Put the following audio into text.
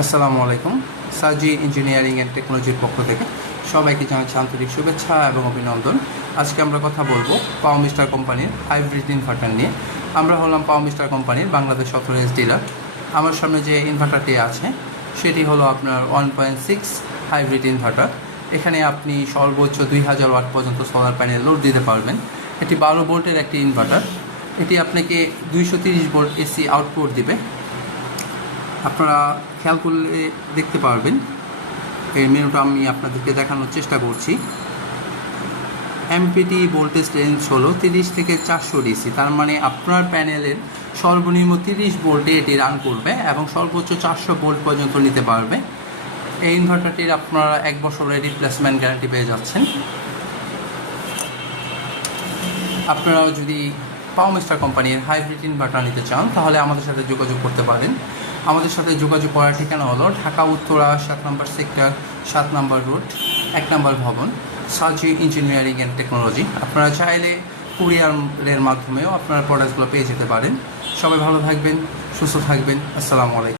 আসসালামু আলাইকুম। সাজি ইঞ্জিনিয়ারিং অ্যান্ড টেকনোলজির পক্ষ থেকে সবাইকে জানাচ্ছি আন্তরিক শুভেচ্ছা এবং অভিনন্দন। আজকে আমরা কথা বলবো পাওয়ার মিস্টার কোম্পানির হাইব্রিড ইনভার্টার নিয়ে। আমরা হলাম পাওয়ার মিস্টার কোম্পানির বাংলাদেশ অথরাইজড ডিলার। আমার সামনে যে ইনভার্টারটি আছে সেটি হলো আপনার 1.6 হাইব্রিড ইনভার্টার। এখানে আপনি সর্বোচ্চ 2000 ওয়াট পর্যন্ত সোলার প্যানেল লোড দিতে পারবেন। এটি 12 ভোল্টের একটি ইনভার্টার। এটি আপনাকে 230 ভোল্ট এসি আউটপুট দিবে। আপনারা খেয়াল করলে দেখতে পারবেন, এর মেনুটা আমি আপনাদেরকে দেখানোর চেষ্টা করছি। এমপিটি ভোল্টেজ রেঞ্জ হলো 30 থেকে 400 ডিসি। তার মানে আপনার প্যানেলের সর্বনিম্ন 30 ভোল্টে এটি রান করবে এবং সর্বোচ্চ 400 ভোল্ট পর্যন্ত নিতে পারবে। এই ইনভার্টারটির আপনারা 1 বছরের রিপ্লেসমেন্ট গ্যারান্টি পেয়ে যাচ্ছেন। আপনারা যদি পাওয়ার মিস্টার কোম্পানির হাইব্রিড ইনভার্টার নিতে চান তাহলে আমাদের সাথে যোগাযোগ করতে পারেন। আমাদের সাথে যোগাযোগ করার ঠিকানা হলো ঢাকা উত্তরা 7 নম্বর সেক্টর, 7 নম্বর রোড, 1 নম্বর ভবন, সাজি ইঞ্জিনিয়ারিং অ্যান্ড টেকনোলজি। আপনারা চাইলে কুরিয়ারের মাধ্যমেও আপনারা প্রোডাক্টগুলো পেয়ে যেতে পারেন। সবাই ভালো থাকবেন, সুস্থ থাকবেন। আসসালামু আলাইকুম।